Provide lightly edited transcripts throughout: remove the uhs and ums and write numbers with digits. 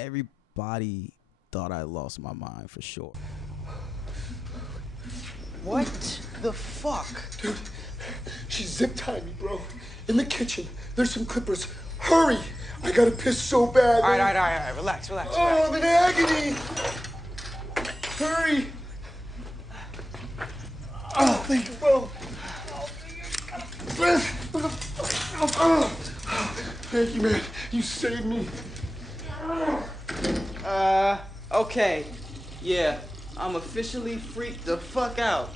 Everybody thought I lost my mind for sure. What the fuck? Dude, she zip-tied me, bro. In the kitchen. There's some clippers. Hurry! I gotta piss so bad. All right. Relax. Oh, I'm in agony. Hurry! Oh, thank you, bro. Thank you, man. You saved me. Okay. Yeah, I'm officially freaked the fuck out.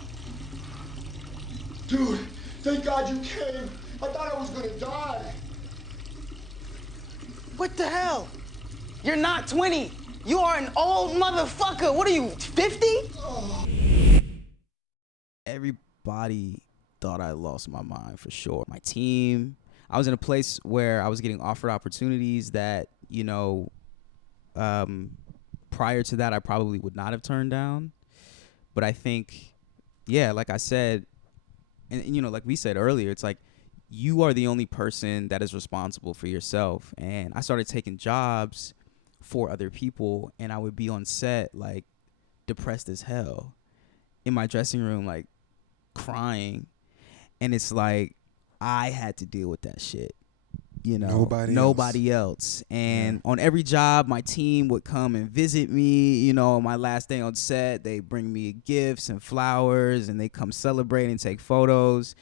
Dude, thank God you came. I thought I was gonna die. What the hell? You're not 20. You are an old motherfucker. What are you, 50? Everybody thought I lost my mind for sure. My team, I was in a place where I was getting offered opportunities that, prior to that, I probably would not have turned down. But I think, like I said, and like we said earlier, it's like you are the only person that is responsible for yourself. And I started taking jobs for other people, and I would be on set like depressed as hell in my dressing room, like crying. And it's like I had to deal with that shit. Nobody else. And on every job, my team would come and visit me. My last day on set, they bring me gifts and flowers, and they come celebrate and take photos.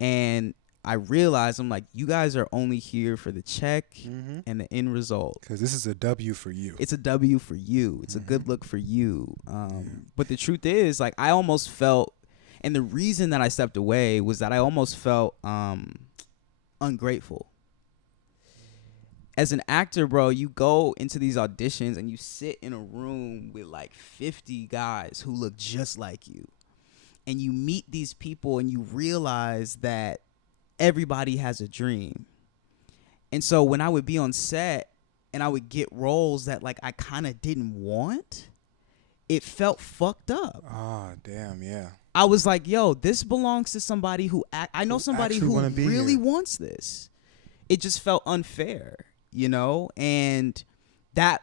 And I realized, I'm like, you guys are only here for the check and the end result. Because this is a W for you. It's a W for you. It's a good look for you. But the truth is, like, I almost felt, and the reason that I stepped away was that I almost felt ungrateful. As an actor, bro, you go into these auditions and you sit in a room with like 50 guys who look just like you. And you meet these people and you realize that everybody has a dream. And so when I would be on set and I would get roles that like I kind of didn't want, it felt fucked up. Ah, damn, yeah. I was like, yo, this belongs to somebody who I know somebody who really wants this. It just felt unfair. And that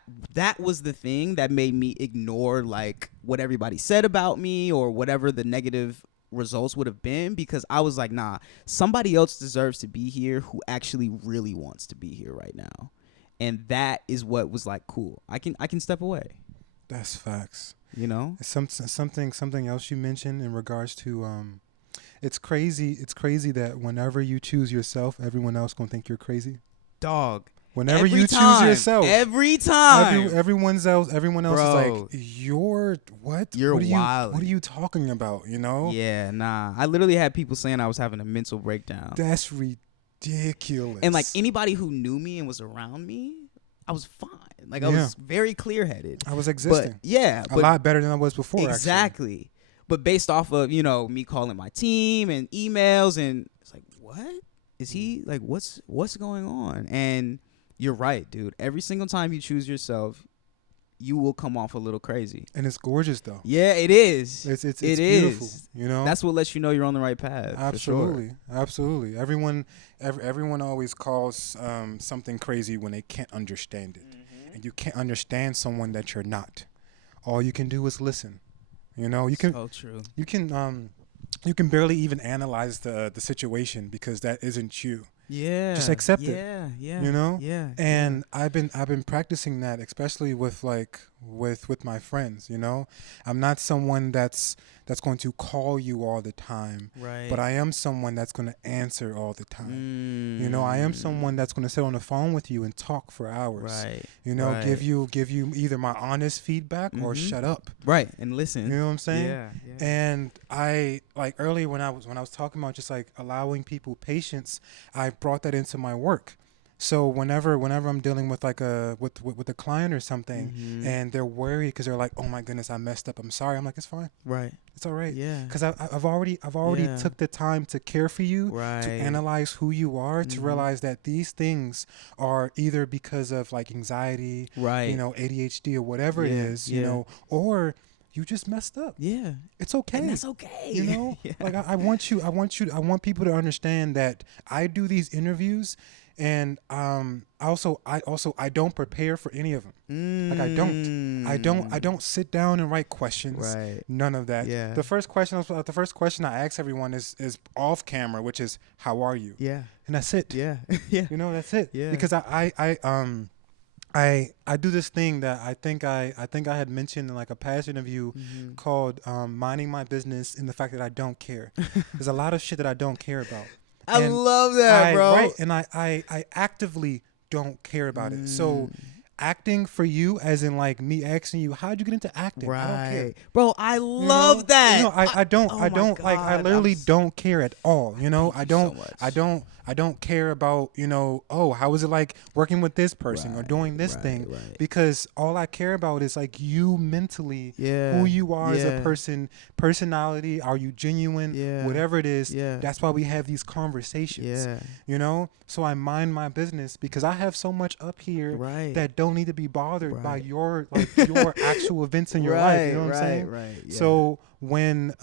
was the thing that made me ignore like what everybody said about me or whatever the negative results would have been, because I was like, nah, somebody else deserves to be here who actually really wants to be here right now. And that is what was like, cool, I can step away. That's facts. Something else you mentioned in regards to it's crazy that whenever you choose yourself, everyone else gonna think you're crazy. Dog. Whenever you choose yourself, every time, everyone else Bro, is like, you're what? You're wild. What are you talking about? Yeah, nah. I literally had people saying I was having a mental breakdown. That's ridiculous. And like anybody who knew me and was around me, I was fine. Like I was very clear-headed. I was existing. But, a lot better than I was before. Exactly. Actually. But based off of me calling my team and emails, and it's like, what is he like? What's going on? And you're right, dude. Every single time you choose yourself, you will come off a little crazy. And it's gorgeous, though. Yeah, it is. It's beautiful. That's what lets you know you're on the right path. Absolutely, for sure. Absolutely. Everyone always calls something crazy when they can't understand it, and you can't understand someone that you're not. All you can do is listen. You can. So true. You can barely even analyze the situation because that isn't you. Yeah. Just accept it. Yeah. Yeah. And I've been practicing that, especially with my friends, I'm not someone that's going to call you all the time. Right. But I am someone that's going to answer all the time. I am someone that's going to sit on the phone with you and talk for hours. Right. Right. Give you either my honest feedback or shut up. Right. And listen. You know what I'm saying? Yeah. And I like earlier when I was talking about just like allowing people patience, I brought that into my work. So whenever I'm dealing with like with a client or something, and they're worried because they're like, oh my goodness, I messed up, I'm sorry. I'm like, it's fine. Right. It's all right. Yeah. Because I've already took the time to care for you, to analyze who you are, to realize that these things are either because of like anxiety, ADHD or whatever it is, or you just messed up. Yeah. It's okay. And that's okay. Like I want people to understand that I do these interviews And I don't prepare for any of them. Like I don't sit down and write questions. Right. None of that. Yeah. The first question I ask everyone is off camera, which is, how are you? Yeah. And that's it. Yeah. Yeah. You know, that's it. Yeah. Because I do this thing that I think I had mentioned in like a past interview called minding my business in the fact that I don't care. There's a lot of shit that I don't care about. I And love that, bro. Right, and I actively don't care about it. So acting for you, as in like me asking you, how'd you get into acting? I don't care. Right. Bro, I love that. You know, I don't oh I my don't like I God, literally I'm s- don't care at all. You know, Thank you so much. I don't care about, you know, oh, how is it like working with this person or doing this thing? right. Because all I care about is like you mentally, Yeah. who you are as a Yeah. person, personality, are you genuine? Yeah. Whatever it is, Yeah. that's why we have these conversations. Yeah. You know? So I mind my business because I have so much up here Right. that don't need to be bothered by Right. your actual events in your life. You know what I'm saying? Right. Yeah. So when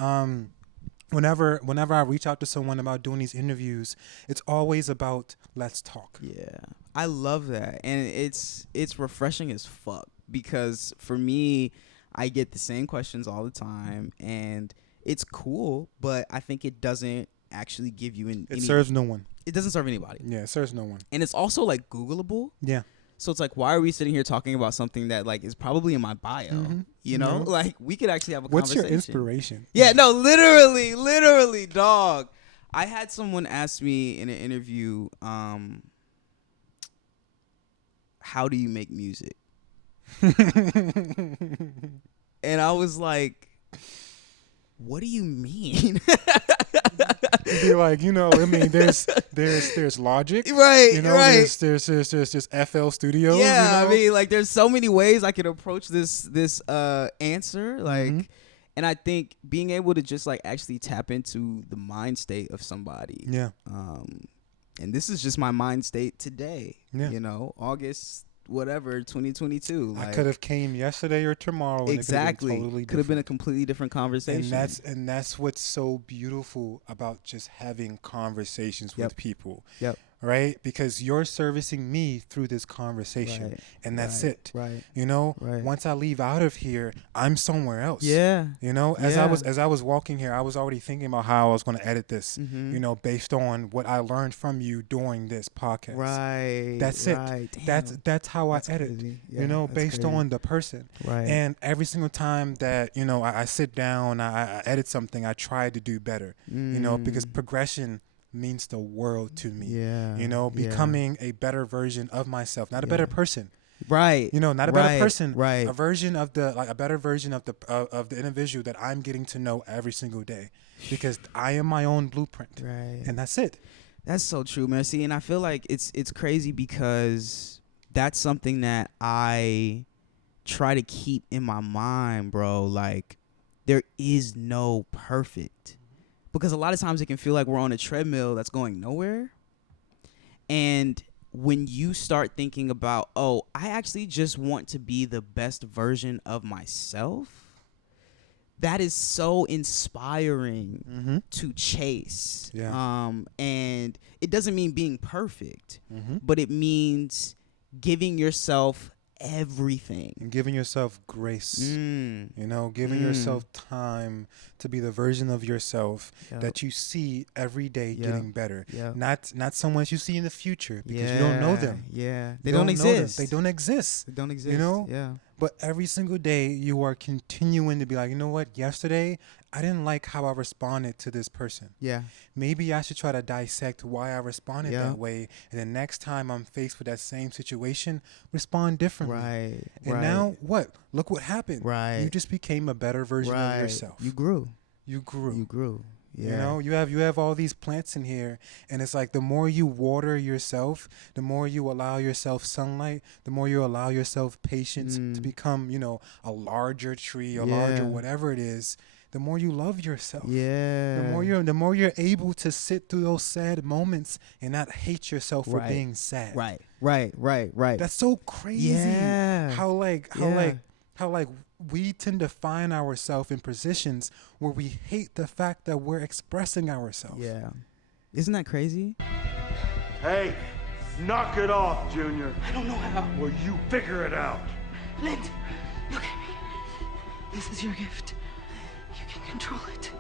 whenever I reach out to someone about doing these interviews, it's always about let's talk. Yeah. I love that. And it's refreshing as fuck because for me, I get the same questions all the time and it's cool, but I think it doesn't actually give you It serves no one. it doesn't serve anybody. Yeah, it serves no one. And it's also like Googleable. Yeah. So it's like, why are we sitting here talking about something that like is probably in my bio? You know, like we could actually have a What's conversation. your inspiration? Yeah, no, literally, dog. I had someone ask me in an interview, how do you make music? And I was like, what do you mean? Be like, you know, I mean, there's Logic, Right, you know, right. there's FL Studios. Yeah, you know? I mean, like, there's so many ways I could approach this answer, like, and I think being able to just like actually tap into the mind state of somebody. Yeah. And this is just my mind state today. Yeah. You know, August whatever 2022. I Like, could have came yesterday or tomorrow. And exactly. It Could have been a completely different conversation. And that's what's so beautiful about just having conversations with people. Yep. Right? Because you're servicing me through this conversation. Right. And that's Right. it. Right. You know, Right. once I leave out of here, I'm somewhere else. Yeah. You know, as Yeah. I was walking here, I was already thinking about how I was going to edit this, you know, based on what I learned from you during this podcast. Right. That's right. it. Damn. That's how That's I edit. crazy. You Yeah, know, that's based crazy. on the person. Right. And every single time that, you know, I sit down, I edit something, I try to do better. You know, because progression means the world to me. Yeah. You know, yeah. becoming a better version of myself, not a better person. Right. You know, not a better Right. person. Right. A version of a better version of the individual that I'm getting to know every single day, because I am my own blueprint. Right. And that's it. That's so true, man. See, and I feel like it's crazy because that's something that I try to keep in my mind, bro. Like, there is no perfect. Because a lot of times it can feel like we're on a treadmill that's going nowhere. And when you start thinking about, oh, I actually just want to be the best version of myself, that is so inspiring to chase. Yeah. And it doesn't mean being perfect, Mm-hmm. but it means giving yourself everything. And giving yourself grace. Mm. You know, giving yourself time to be the version of yourself Yep. that you see every day Yep. getting better. Yep. Not someone you see in the future, because you don't know them. Yeah. You They don't know them. exist. They don't exist. They don't exist. You know? Yeah. But every single day you are continuing to be like, you know what? Yesterday, I didn't like how I responded to this person. Yeah. Maybe I should try to dissect why I responded Yeah. that way. And the next time I'm faced with that same situation, respond differently. Right. And right. now what? Look what happened. Right. You just became a better version right. of yourself. You grew. You grew. You grew. Yeah. You know, you have all these plants in here, and it's like the more you water yourself, the more you allow yourself sunlight, the more you allow yourself patience to become, you know, a larger tree, a larger whatever it is, the more you love yourself. Yeah. The more you're able to sit through those sad moments and not hate yourself for Right. being sad. Right. Right. That's so crazy. Yeah. How Yeah. we tend to find ourselves in positions where we hate the fact that we're expressing ourselves. Yeah. Isn't that crazy? Hey, Knock it off, Junior. I don't know how. Well, you figure it out. Lind, look at me. This is your gift. You can control it.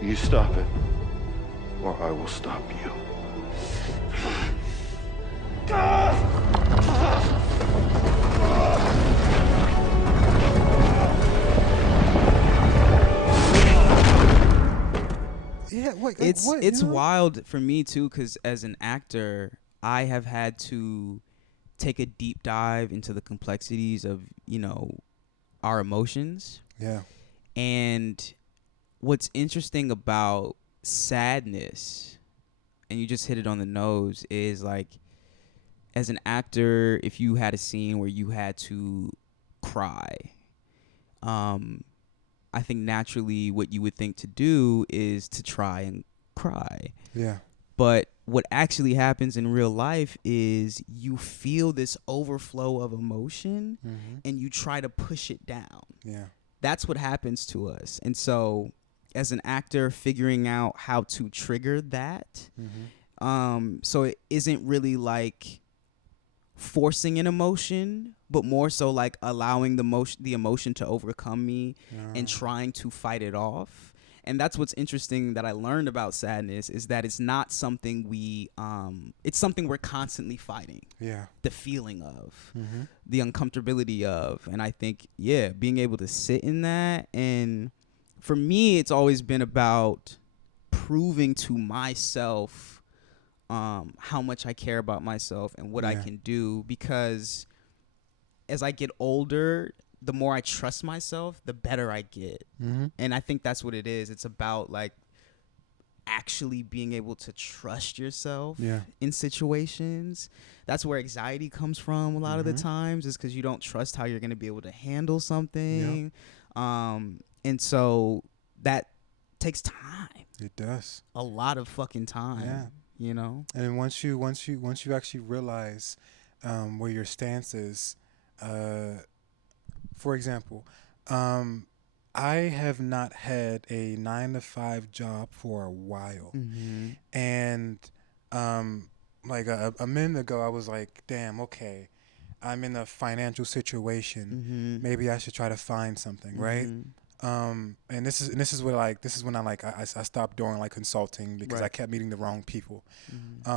You stop it, or I will stop you. Yeah, It's wild for me too, because as an actor, I have had to take a deep dive into the complexities of, our emotions. Yeah. And what's interesting about sadness, and you just hit it on the nose, is like, as an actor, if you had a scene where you had to cry, I think naturally what you would think to do is to try and cry. Yeah. But what actually happens in real life is you feel this overflow of emotion and you try to push it down. Yeah. That's what happens to us. And so as an actor, figuring out how to trigger that, so it isn't really like forcing an emotion, but more so like allowing the emotion to overcome me and trying to fight it off. And that's what's interesting that I learned about sadness, is that it's not something it's something we're constantly fighting. Yeah. The feeling of, the uncomfortability of. And I think, being able to sit in that. And for me, it's always been about proving to myself how much I care about myself and what I can do, because as I get older, the more I trust myself, the better I get. And I think that's what it is. It's about like actually being able to trust yourself in situations. That's where anxiety comes from a lot of the times, is because you don't trust how you're going to be able to handle something. And so that takes time. It does. A lot of fucking time. Yeah. And then once you actually realize where your stance is, for example, I have not had a 9-to-5 job for a while, and like a minute ago, I was like, damn, okay, I'm in a financial situation. Maybe I should try to find something, right? And this is when I stopped doing like consulting, because I kept meeting the wrong people.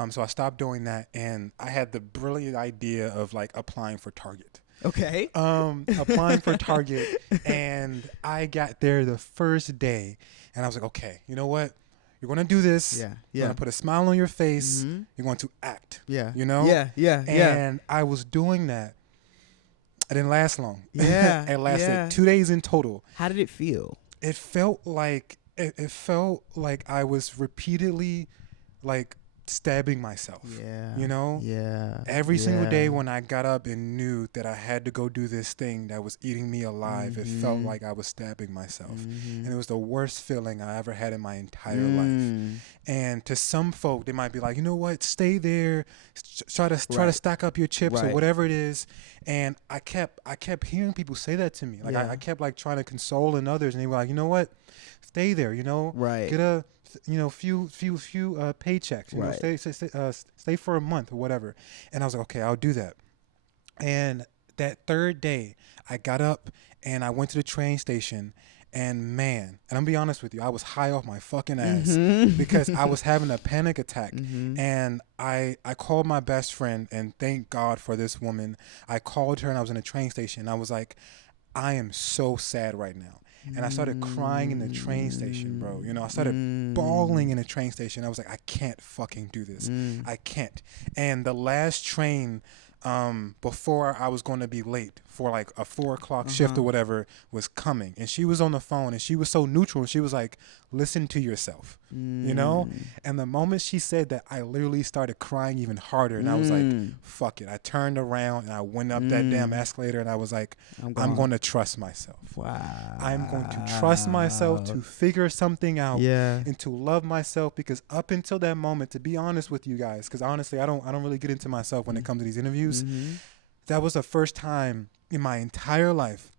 So I stopped doing that, and I had the brilliant idea of like applying for Target. Okay. Applying for Target, and I got there the first day, and I was like, okay, you know what? You're going to do this. Yeah. You're going to put a smile on your face. You're going to act. Yeah. Yeah. And I was doing that. It didn't last long. Yeah. It lasted 2 days in total. How did it feel? It felt like I was repeatedly like stabbing myself. Every single day when I got up and knew that I had to go do this thing that was eating me alive, it felt like I was stabbing myself. And it was the worst feeling I ever had in my entire life. And to some folk, they might be like, you know what, stay there, try to stack up your chips or whatever it is. And I kept hearing people say that to me. Like I kept like trying to console in others, and they were like, you know what, stay there, get a few paychecks, stay for a month or whatever. And I was like, okay, I'll do that. And that third day, I got up and I went to the train station, and man, and I'm gonna be honest with you, I was high off my fucking ass because I was having a panic attack. And I called my best friend, and thank God for this woman. I called her, and I was in a train station, and I was like, I am so sad right now. And I started crying in the train station, bro. I started bawling in the train station. I was like, I can't fucking do this. I can't. And the last train, before I was going to be late for like a 4 o'clock shift or whatever, was coming. And she was on the phone, and she was so neutral. And she was like, listen to yourself, And the moment she said that, I literally started crying even harder. And I was like, fuck it. I turned around and I went up that damn escalator, and I was like, I'm going to trust myself. Wow. I'm going to trust myself to figure something out and to love myself, because up until that moment, to be honest with you guys, because honestly, I don't really get into myself when it comes to these interviews. That was the first time in my entire life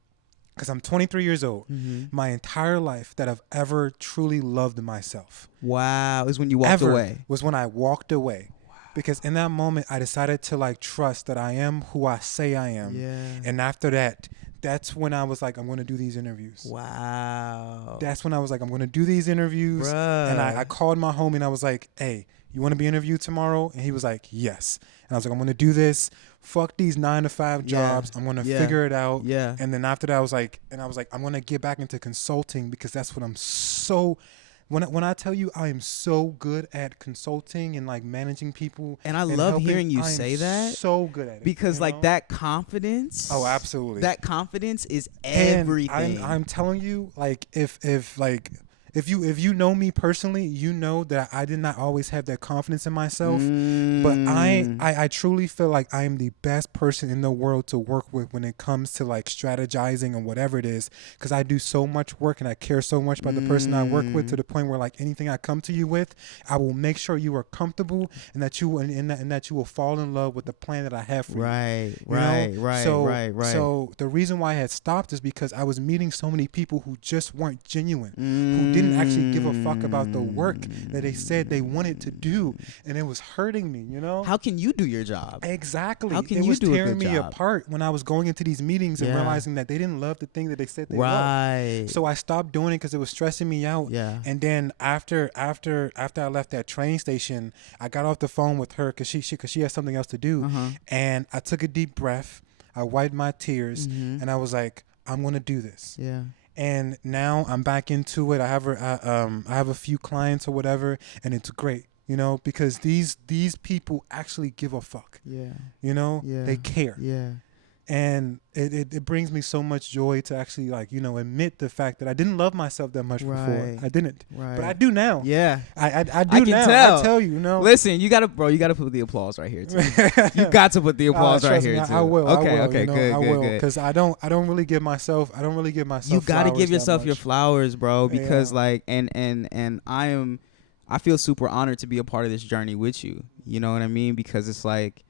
because I'm 23 years old, my entire life that I've ever truly loved myself. Wow. Is when you walked away. Was when I walked away. Because in that moment, I decided to like trust that I am who I say I am. Yeah. And after that, that's when I was like, I'm going to do these interviews. Wow. That's when I was like, I'm going to do these interviews. Bruh. And I called my homie and I was like, hey, you want to be interviewed tomorrow? And he was like, yes. And I was like, I'm going to do this. Fuck these 9-to-5 jobs. I'm going to figure it out. Yeah. And then after that, I was like, I'm going to get back into consulting because that's what I'm so... When I tell you I am so good at consulting and like managing people, And I love helping, hearing you I am say that. So good at it Because you like know? that confidence. Oh, absolutely. That confidence is And everything. I'm telling you, like if you know me personally, you know that I did not always have that confidence in myself. But I truly feel like I am the best person in the world to work with when it comes to like strategizing and whatever it is, because I do so much work and I care so much about the person I work with, to the point where like anything I come to you with, I will make sure you are comfortable and that you will fall in love with the plan that I have for you. Right. So the reason why I had stopped is because I was meeting so many people who just weren't genuine, who didn't actually give a fuck about the work that they said they wanted to do, and it was hurting me, you know? How can you do your job? Exactly. How can it you was do a tearing good me job? apart when I was going into these meetings and Yeah. realizing that they didn't love the thing that they said they Right. loved. So I stopped doing it because it was stressing me out. Yeah. And then after I left that train station, I got off the phone with her because she had something else to do, and I took a deep breath. I wiped my tears, and I was like, I'm gonna do this. Yeah. And now I'm back into it. I have a few clients or whatever, and it's great, you know, because these people actually give a fuck. Yeah. You know, Yeah. they care. Yeah. And it brings me so much joy to actually like, you know, admit the fact that I didn't love myself that much before. Right. I didn't. Right. But I do now. Yeah. I do I can now. tell. I tell you, you know. Listen, you gotta put the applause right here too. You got to put the applause right Trust here me, too. I will. Okay. I will, Okay. you know, Good. I Good. will, Good. because I don't really give myself. You got to give flowers that yourself your much. flowers, bro, because Yeah. like and I feel super honored to be a part of this journey with you. You know what I mean? Because it's like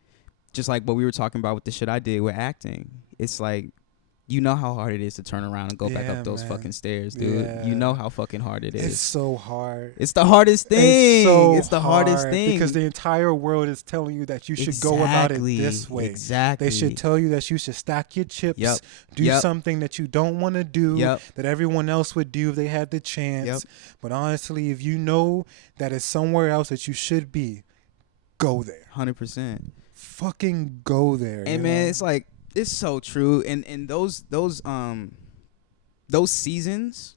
just like what we were talking about with the shit I did with acting. It's like, you know how hard it is to turn around and go back Yeah, up those man. fucking stairs, dude. Yeah. You know how fucking hard it is. It's so hard. It's the hardest thing. It's so hardest hard thing. because the entire world is telling you that you should go about it this way. Exactly. They should tell you that you should stack your chips, Yep. do Yep. something that you don't want to do, Yep. that everyone else would do if they had the chance. Yep. But honestly, if you know that it's somewhere else that you should be, go there. 100%. Fucking go there. And you man, know? it's like, it's so true. And those seasons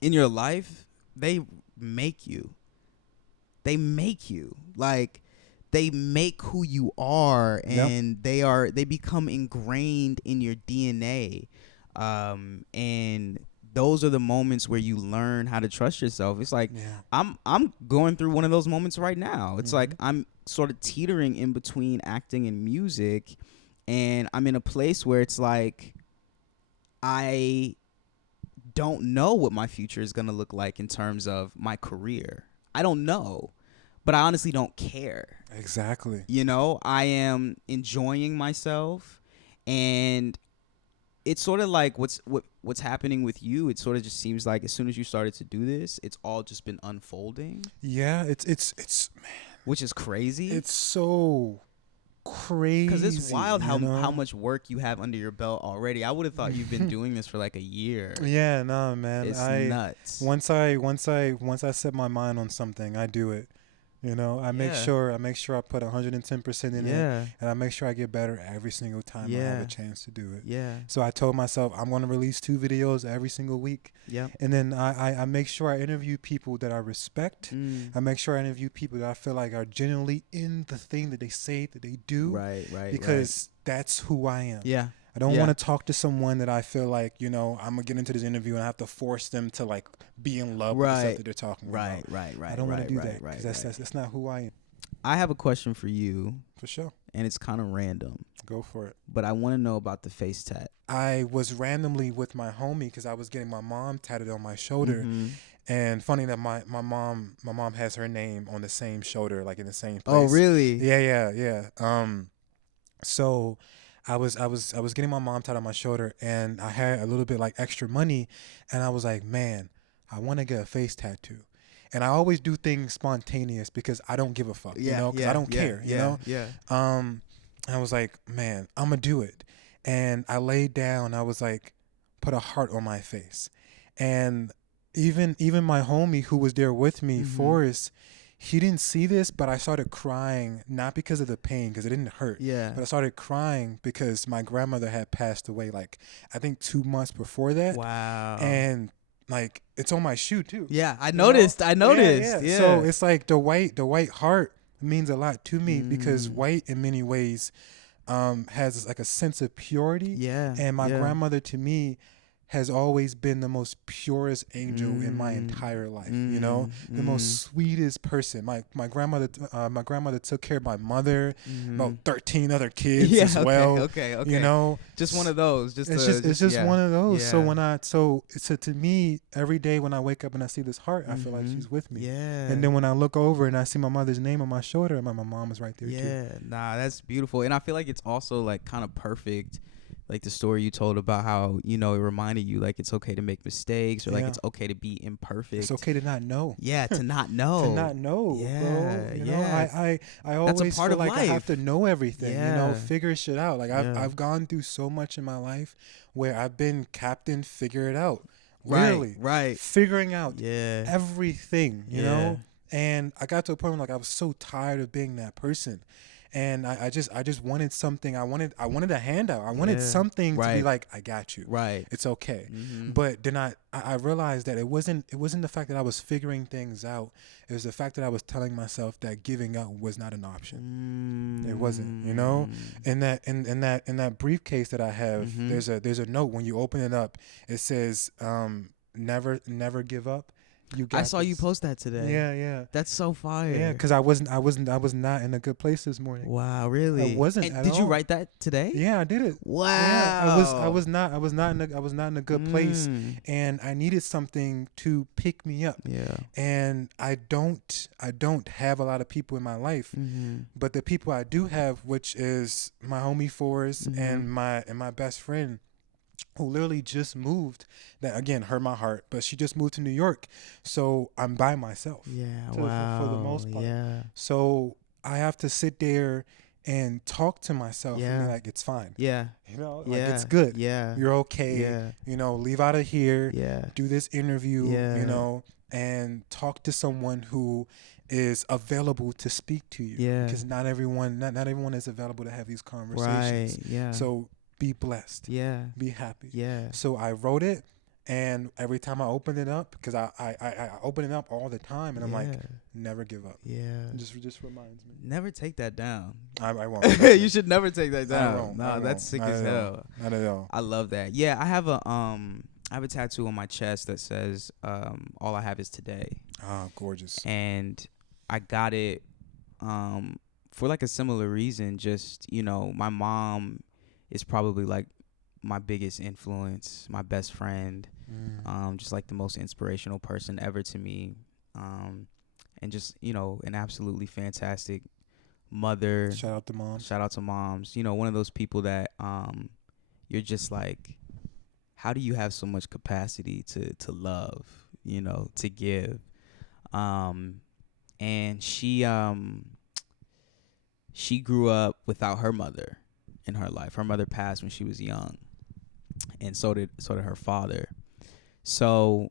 in your life, they make you. They make you. Like, they make who you are, and they become ingrained in your DNA. And those are the moments where you learn how to trust yourself. It's like, I'm going through one of those moments right now. It's like I'm sort of teetering in between acting and music, and I'm in a place where it's like I don't know what my future is going to look like in terms of my career. I don't know, but I honestly don't care. Exactly. You know, I am enjoying myself, and it's sort of like what's happening with you. It sort of just seems like as soon as you started to do this, it's all just been unfolding. Yeah, it's man, which is crazy. it's so crazy. Because it's wild how you know? how much work you have under your belt already. I would have thought you've been doing this for like a year. Yeah, no, man. It's I nuts. Once I set my mind on something, I do it. You know, I make Yeah. sure I put 110% in Yeah. it, and I make sure I get better every single time I have Yeah. a chance to do it. Yeah. So I told myself I'm going to release 2 videos every single week. Yep. And then I make sure I interview people that I respect. Mm. I make sure I interview people that I feel like are genuinely in the thing that they say that they do. Right. Because that's who I am. Yeah. I don't Yeah. want to talk to someone that I feel like, you know, I'm going to get into this interview and I have to force them to like be in love with the stuff Right. that they're talking Right. about. Right. I don't want to do that Right. because that's not who I am. I have a question for you, For sure. and it's kind of random, Go for it. but I want to know about the face tat. I was randomly with my homie because I was getting my mom tatted on my shoulder. Mhm. And funny that my mom has her name on the same shoulder, like in the same place. Oh, really? Yeah. So I was getting my mom tied on my shoulder, and I had a little bit like extra money, and I was like, man, I want to get a face tattoo. And I always do things spontaneous because I don't give a fuck, you know, because I don't care, you know. Yeah. And I was like, man, I'm gonna do it. And I laid down. I was like, put a heart on my face. And even my homie who was there with me, Forrest, he didn't see this, but I started crying, not because of the pain, because it didn't hurt. Yeah. But I started crying because my grandmother had passed away, like, I think 2 months before that. Wow. And, like, it's on my shoe, too. Yeah, I You know? noticed. I noticed. Yeah. So it's like the white heart means a lot to me because white, in many ways, has like a sense of purity. Yeah. And my grandmother, to me, has always been the most purest angel in my entire life. You know, the most sweetest person. My grandmother took care of my mother, about 13 other kids as well. Okay. You know, Just one of those. it's just yeah. one of those. Yeah. So to me, every day when I wake up and I see this heart, I feel like she's with me. Yeah. And then when I look over and I see my mother's name on my shoulder, my mom is right there too. Yeah, nah, that's beautiful. And I feel like it's also like kind of perfect, like the story you told about how, you know, it reminded you like it's okay to make mistakes, or like it's okay to be imperfect. It's okay to not know. Yeah, to not know. To not know, Yeah, bro. You know, yeah. I always part feel of like I have life. to know everything, you know, Yeah. figure shit out. Like Yeah. I've gone through so much in my life where I've been Captain Figure It Out. Right, Literally. right. Figuring out Yeah. everything, you Yeah. know? And I got to a point where like I was so tired of being that person. And I just wanted something. I wanted a handout. I wanted Yeah. something to be Right. like, I got you. Right. It's okay. But then I realized that it wasn't the fact that I was figuring things out. It was the fact that I was telling myself that giving up was not an option. It wasn't, you know? In that briefcase that I have, there's a note. When you open it up, it says, never give up. You got I saw you this. post that today. Yeah. That's so fire. Yeah, because I was not in a good place this morning. Wow, really? I wasn't And at did you all. write that today? Yeah, I did it. Wow. Yeah, I was not in a good place, Mm. and I needed something to pick me up. Yeah. And I don't have a lot of people in my life, but the people I do have, which is my homie Forrest and my best friend, who literally just moved, that again hurt my heart, but she just moved to New York, so I'm by myself. Yeah. for the most part. Yeah. So I have to sit there and talk to myself and Yeah. be like, it's fine. Yeah. You know, like Yeah. it's good. Yeah. You're okay. Yeah. You know, leave out of here. Yeah. Do this interview, Yeah. you know, and talk to someone who is available to speak to you. Yeah. Because not everyone is available to have these conversations. Right. Yeah. So be blessed. Yeah. Be happy. Yeah. So I wrote it, and every time I opened it up, because I open it up all the time, and I'm like, Yeah. never give up. Yeah. It just reminds me. Never take that down. I won't. You should never take that I down. won't. No, I that's won't. sick Not as at all. hell. Not at all. I love that. Yeah, I have a tattoo on my chest that says all I have is today. Ah, gorgeous. And I got it for like a similar reason. Just, you know, my mom is probably like my biggest influence, my best friend, just like the most inspirational person ever to me, and just, you know, an absolutely fantastic mother. Shout out to moms. Shout out to moms. You know, one of those people that you're just like, how do you have so much capacity to love, you know, to give? And she grew up without her mother in her life. Her mother passed when she was young, and so did her father. So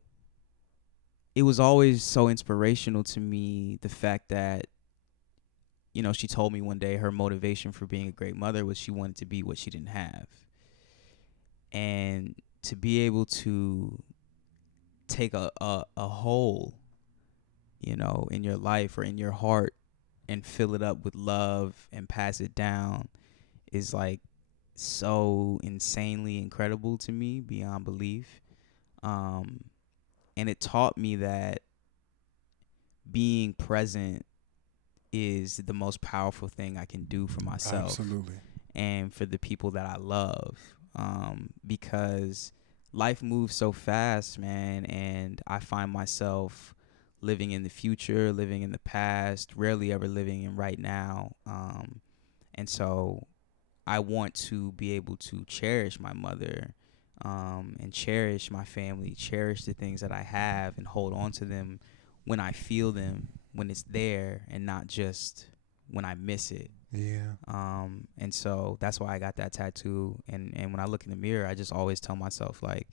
it was always so inspirational to me, the fact that, you know, she told me one day her motivation for being a great mother was she wanted to be what she didn't have. And to be able to take a hole, you know, in your life or in your heart and fill it up with love and pass it down is like so insanely incredible to me, beyond belief. And it taught me that being present is the most powerful thing I can do for myself. Absolutely. And for the people that I love. Because life moves so fast, man, and I find myself living in the future, living in the past, rarely ever living in right now. And so I want to be able to cherish my mother, and cherish my family, cherish the things that I have, and hold on to them when I feel them, when it's there, and not just when I miss it. Yeah. And so that's why I got that tattoo. And when I look in the mirror, I just always tell myself, like,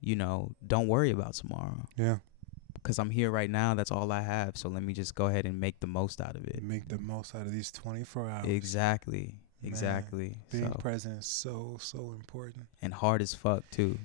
you know, don't worry about tomorrow. Yeah. Because I'm here right now. That's all I have. So let me just go ahead and make the most out of it. Make the most out of these 24 hours. Exactly. Man, Exactly. being So, present is so important. and hard as fuck, too.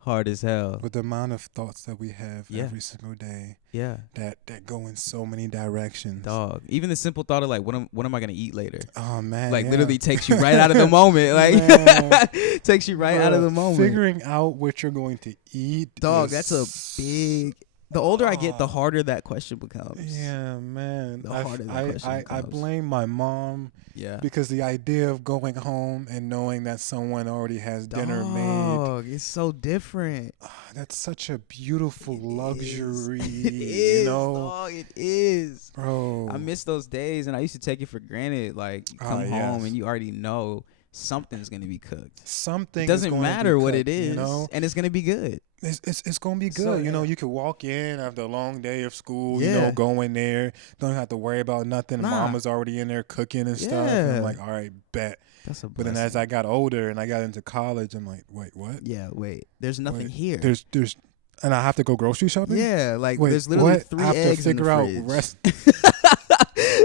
Hard as hell. With the amount of thoughts that we have Yeah. every single day Yeah. that go in so many directions. Dog. Even the simple thought of, like, what am I going to eat later? Oh, man. Like, yeah. literally takes you right out of the moment. Like, Man. takes you right out of the moment. Figuring out what you're going to eat. Dog, is that's a big... The older I get, the harder that question becomes. Yeah, man. The harder that question I becomes. blame my mom Yeah. because the idea of going home and knowing that someone already has dinner made, Dog, it's so different. that's such a beautiful luxury. It is, you know, dog, it is. bro. I miss those days, and I used to take it for granted. Like, you come home yes. and you already know something's gonna be cooked. Something It doesn't is going to matter be what cooked, it is, you know? and it's gonna be good. It's gonna be good. So, you know, yeah. you could walk in after a long day of school, you Yeah. know, go in there, don't have to worry about nothing. Nah. Mama's already in there cooking and stuff. And Yeah. I'm like, all right, bet. That's a But blessing. then as I got older and I got into college, I'm like, wait, what? Yeah, wait. There's nothing Wait, here. There's and I have to go grocery shopping? Yeah, like Wait, there's literally what? 3 I have eggs to in the figure out fridge. rest.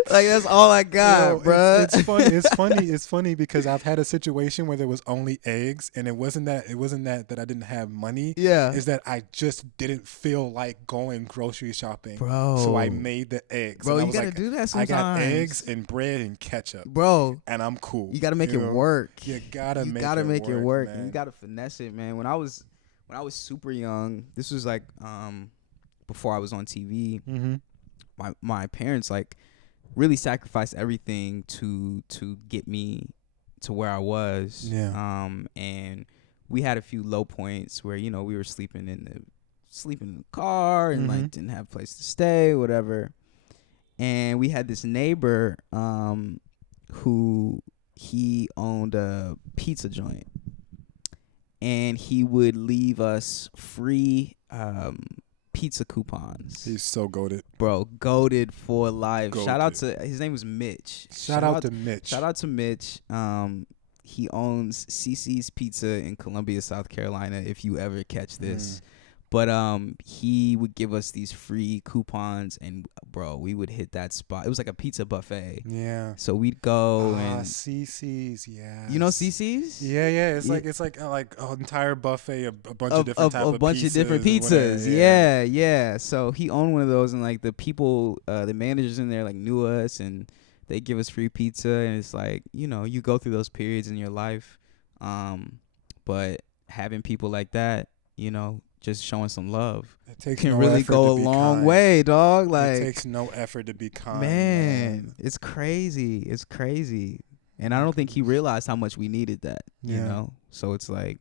Like, that's all I got, Yo, bruh. It's funny. It's funny. It's funny because I've had a situation where there was only eggs, and it wasn't that I didn't have money. Yeah. Is that I just didn't feel like going grocery shopping, Bro. So I made the eggs. Bro, And I you was gotta like, do that I got sometimes. eggs and bread and ketchup, Bro, and I'm cool. you gotta make it know? work. You gotta You make gotta it make it work. man. And you gotta finesse it, man. When I was super young, this was like before I was on TV. Mm-hmm. My parents like really sacrificed everything to get me to where I was. Yeah. And we had a few low points where, you know, we were sleeping in the car and like didn't have a place to stay, whatever. And we had this neighbor who he owned a pizza joint, and he would leave us free pizza coupons. He's so goated. Bro, goated for life. Shout out Goated. to his name was Mitch. Shout out to Mitch. Shout out to Mitch. He owns CC's Pizza in Columbia, South Carolina, if you ever catch this. But he would give us these free coupons, and bro, we would hit that spot. It was like a pizza buffet. Yeah. So we'd go and CC's, yeah. you know CC's? Yeah, yeah. It's Yeah. like an entire buffet, a bunch of different types of bunch pizzas of different and whatever, pizzas. Yeah. So he owned one of those, and like the people, the managers in there like knew us, and they give us free pizza, and it's like, you know, you go through those periods in your life, but having people like that, you know, just showing some love It takes can no really effort go a to be long kind. way, dog. It Like, takes no effort to be kind. man, it's crazy. It's crazy. And I don't think he realized how much we needed that, you Yeah. know? So it's like,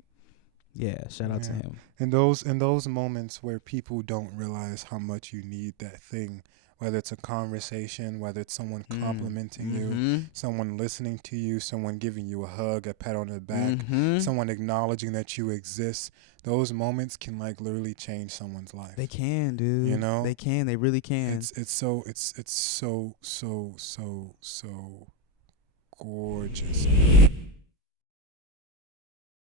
yeah, shout out to Yeah. him. In those moments where people don't realize how much you need that thing, whether it's a conversation, whether it's someone complimenting you, someone listening to you, someone giving you a hug, a pat on the back, someone acknowledging that you exist, those moments can like literally change someone's life. They can, dude. You know? They can. They really can. It's so gorgeous.